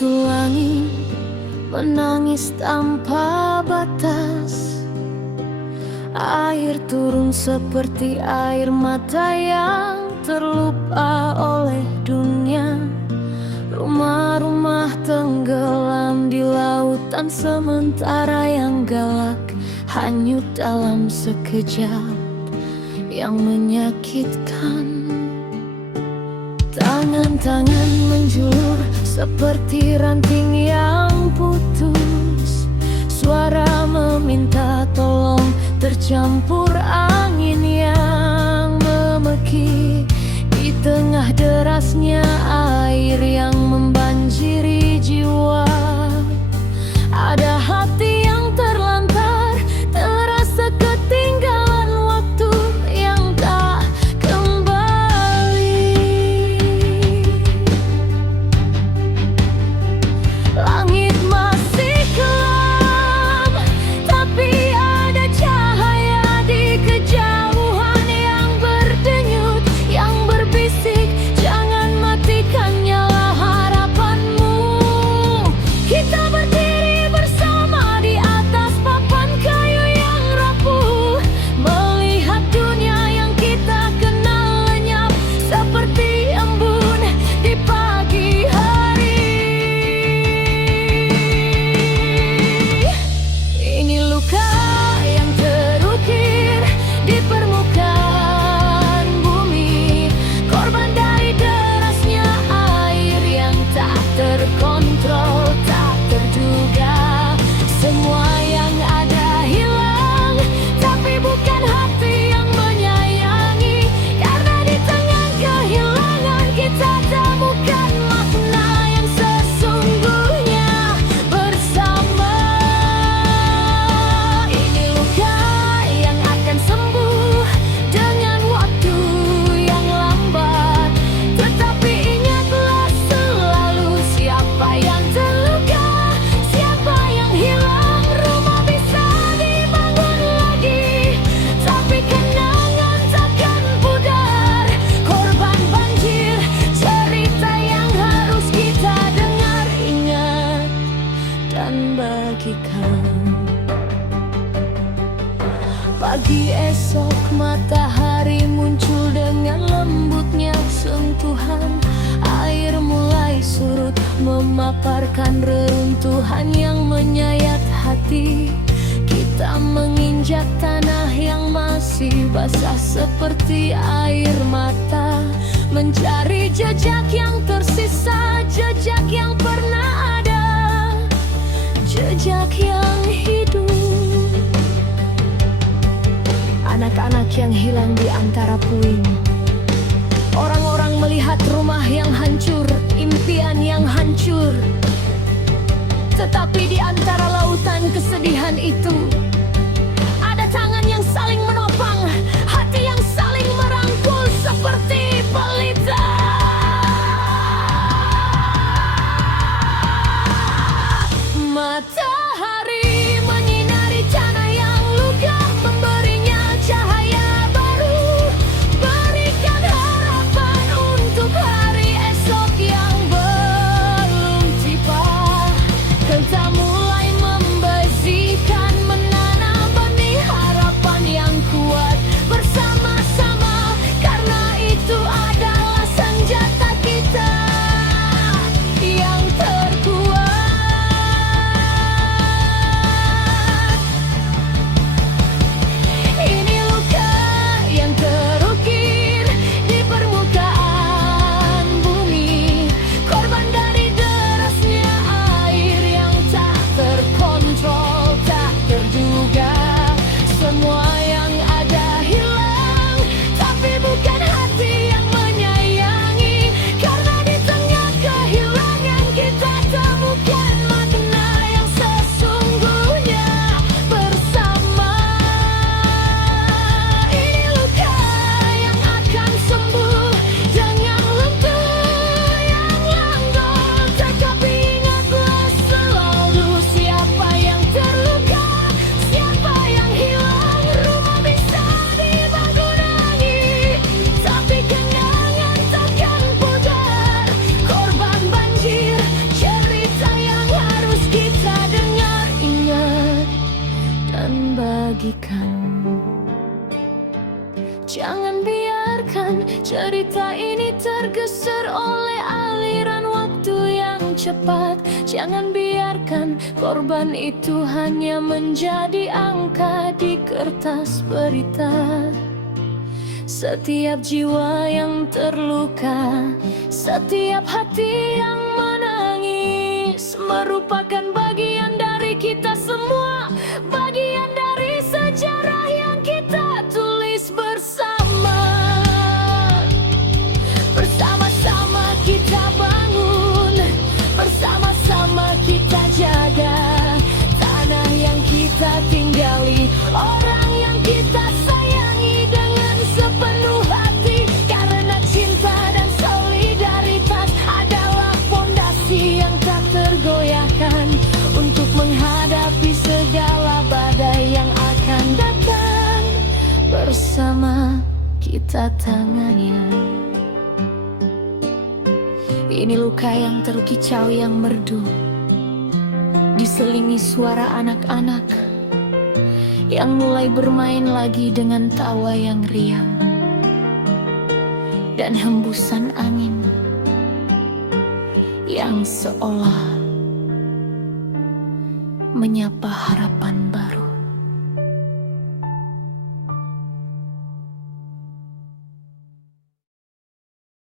itu langit menangis tanpa batas. Air turun seperti air mata yang terlupa oleh dunia. Rumah-rumah tenggelam di lautan, sementara yang galak hanyut dalam sekejap yang menyakitkan. Tangan-tangan menjulur seperti ranting yang putus. Suara meminta tolong tercampur angin yang memeki. Di tengah derasnya air yang membanjiri jiwa, ada hati yang terlantar, terasa ketinggalan waktu yang tak kembali. Langit masih kelam, tapi ada cahaya di kejauhan yang berdenyut, yang berbisik, jangan matikan nyala harapanmu. Kita berdiri bersama di atas papan kayu yang rapuh, melihat dunia yang kita kenal lenyap seperti embun di pagi hari. Ini luka yang terukir di permukaan bumi, korban dari derasnya air yang tak terkontrol, tak terduga. Semua yang ada hilang, tapi bukan hati yang menyayangi. Karena di tengah kehilangan kita temukan makna yang sesungguhnya bersama. Ini luka yang akan sembuh dengan waktu yang lambat, tetapi ingatlah selalu siapa yang terluka, siapa yang hilang. Rumah bisa dibangun lagi, tapi kenangan takkan pudar. Korban banjir, cerita yang harus kita dengar, ingat dan bagikan. Pagi esok matahari muncul dengan lembutnya sentuhan. Air mulai surut memaparkan reruntuhan yang menyayat hati. Kita menginjak tanah yang masih basah seperti air mata, mencari jejak yang tersisa, jejak yang pernah ada, jejak yang hidup. Anak-anak yang hilang di antara puing. Orang-orang melihat rumah yang hancur, impian yang hancur. Tetapi di antara lautan kesedihan itu, ada tangan yang saling menopang, hati yang saling merangkul seperti pelita. Matahari menyinari tanah yang luka, memberinya cahaya baru, berikan harapan untuk hari esok yang belum tiba. Kita mulai membersihkan, bagikan. Jangan biarkan cerita ini tergeser oleh aliran waktu yang cepat. Jangan biarkan korban itu hanya menjadi angka di kertas berita. Setiap jiwa yang terluka, setiap hati yang menangis merupakan bagian dari kita semua, bagian dari sejarah yang kita tulis bersama. Bersama-sama kita bangun, bersama-sama kita jaga tanah yang kita tinggali, orang yang kita sayangi dengan sepenuh hati. Karena cinta dan solidaritas adalah fondasi yang tak tergoyahkan untuk menghadapi segala badai yang akan datang. Bersama kita tangannya. Ini luka yang terkicau, yang merdu, diselingi suara anak-anak yang mulai bermain lagi dengan tawa yang riang dan hembusan angin yang seolah menyapa harapan.